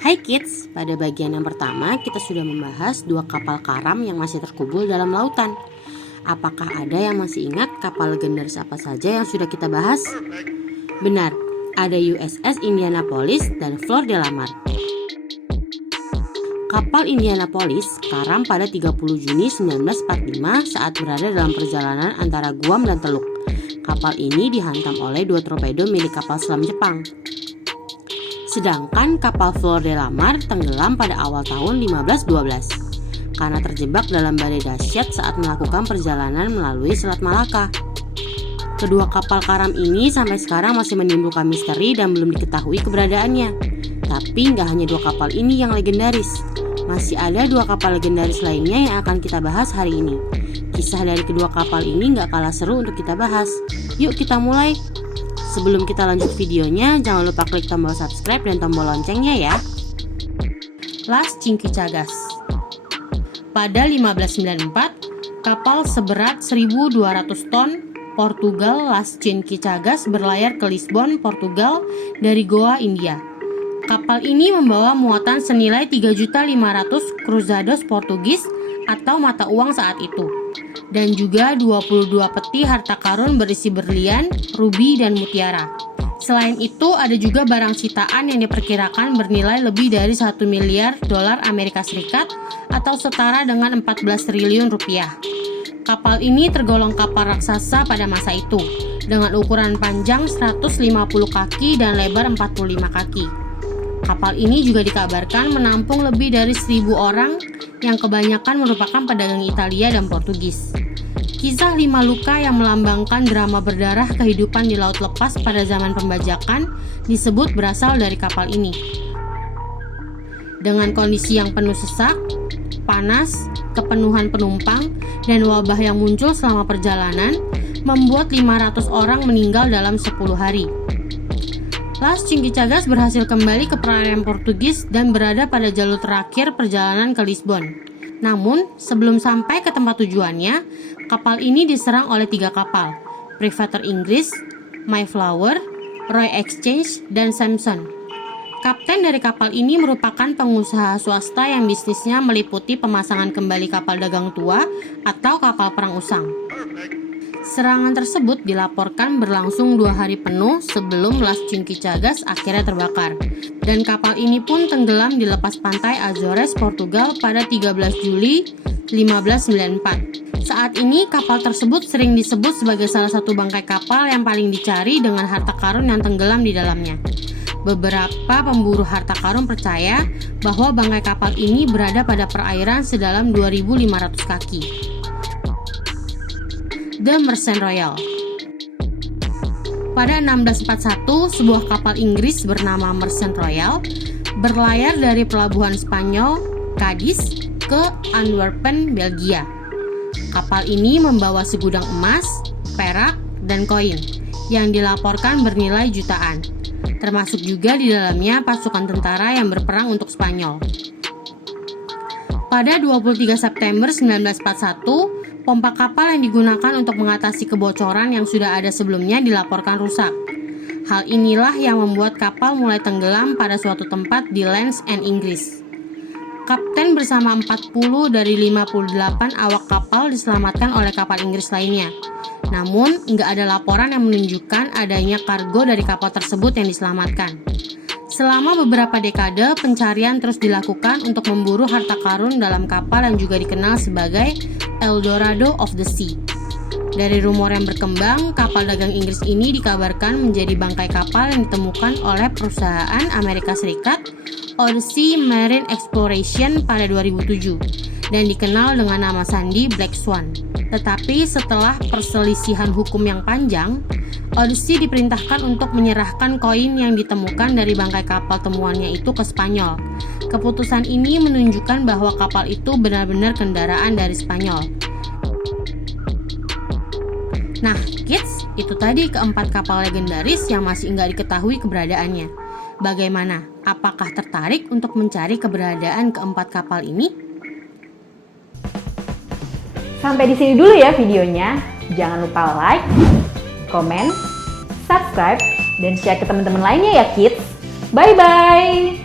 Hai kids, pada bagian yang pertama kita sudah membahas dua kapal karam yang masih terkubur dalam lautan. Apakah ada yang masih ingat kapal legendaris apa saja yang sudah kita bahas? Benar, ada USS Indianapolis dan Flor de la Mar. Kapal Indianapolis karam pada 30 Juni 1945 saat berada dalam perjalanan antara Guam dan Teluk. Kapal ini dihantam oleh dua torpedo milik kapal selam Jepang. Sedangkan kapal Flor de la Mar tenggelam pada awal tahun 1512 karena terjebak dalam badai dahsyat saat melakukan perjalanan melalui Selat Malaka. Kedua kapal karam ini sampai sekarang masih menimbulkan misteri dan belum diketahui keberadaannya. Tapi nggak hanya dua kapal ini yang legendaris. Masih ada dua kapal legendaris lainnya yang akan kita bahas hari ini. Kisah dari kedua kapal ini nggak kalah seru untuk kita bahas. Yuk kita mulai. Sebelum kita lanjut videonya, jangan lupa klik tombol subscribe dan tombol loncengnya ya. Las Chinquichagas. Pada 1594, kapal seberat 1.200 ton Portugal Las Chinquichagas berlayar ke Lisbon, Portugal dari Goa, India. Kapal ini membawa muatan senilai 3.500.000 cruzados Portugis atau mata uang saat itu, dan juga 22 peti harta karun berisi berlian, rubi, dan mutiara. Selain itu, ada juga barang sitaan yang diperkirakan bernilai lebih dari 1 miliar dolar Amerika Serikat atau setara dengan 14 triliun rupiah. Kapal ini tergolong kapal raksasa pada masa itu, dengan ukuran panjang 150 kaki dan lebar 45 kaki. Kapal ini juga dikabarkan menampung lebih dari 1.000 orang yang kebanyakan merupakan pedagang Italia dan Portugis. Kisah 5 luka yang melambangkan drama berdarah kehidupan di laut lepas pada zaman pembajakan disebut berasal dari kapal ini. Dengan kondisi yang penuh sesak, panas, kepenuhan penumpang, dan wabah yang muncul selama perjalanan, membuat 500 orang meninggal dalam 10 hari. Las Chinquichagas berhasil kembali ke perairan Portugis dan berada pada jalur terakhir perjalanan ke Lisbon. Namun, sebelum sampai ke tempat tujuannya, kapal ini diserang oleh 3 kapal, privateer Inggris, Mayflower, Royal Exchange, dan Samson. Kapten dari kapal ini merupakan pengusaha swasta yang bisnisnya meliputi pemasangan kembali kapal dagang tua atau kapal perang usang. Serangan tersebut dilaporkan berlangsung 2 hari penuh sebelum Las Chinquichagas akhirnya terbakar, dan kapal ini pun tenggelam di lepas pantai Azores, Portugal pada 13 Juli 1594. Saat ini kapal tersebut sering disebut sebagai salah satu bangkai kapal yang paling dicari dengan harta karun yang tenggelam di dalamnya. Beberapa pemburu harta karun percaya bahwa bangkai kapal ini berada pada perairan sedalam 2.500 kaki. The Merchant Royal. Pada 1641, sebuah kapal Inggris bernama Merchant Royal berlayar dari pelabuhan Spanyol Cadiz ke Antwerpen, Belgia. Kapal ini membawa segudang emas, perak, dan koin yang dilaporkan bernilai jutaan. Termasuk juga di dalamnya pasukan tentara yang berperang untuk Spanyol. Pada 23 September 1941, pompa kapal yang digunakan untuk mengatasi kebocoran yang sudah ada sebelumnya dilaporkan rusak. Hal inilah yang membuat kapal mulai tenggelam pada suatu tempat di Land's End, Inggris. Kapten bersama 40 dari 58 awak kapal diselamatkan oleh kapal Inggris lainnya. Namun, nggak ada laporan yang menunjukkan adanya kargo dari kapal tersebut yang diselamatkan. Selama beberapa dekade, pencarian terus dilakukan untuk memburu harta karun dalam kapal yang juga dikenal sebagai El Dorado of the Sea. Dari rumor yang berkembang, kapal dagang Inggris ini dikabarkan menjadi bangkai kapal yang ditemukan oleh perusahaan Amerika Serikat Odyssey Marine Exploration pada 2007 dan dikenal dengan nama sandi Black Swan. Tetapi setelah perselisihan hukum yang panjang, Odyssey diperintahkan untuk menyerahkan koin yang ditemukan dari bangkai kapal temuannya itu ke Spanyol. Keputusan ini menunjukkan bahwa kapal itu benar-benar kendaraan dari Spanyol. Nah, kids, itu tadi keempat kapal legendaris yang masih nggak diketahui keberadaannya. Bagaimana? Apakah tertarik untuk mencari keberadaan keempat kapal ini? Sampai di sini dulu ya videonya. Jangan lupa like, komen, subscribe, dan share ke teman-teman lainnya ya kids. Bye-bye!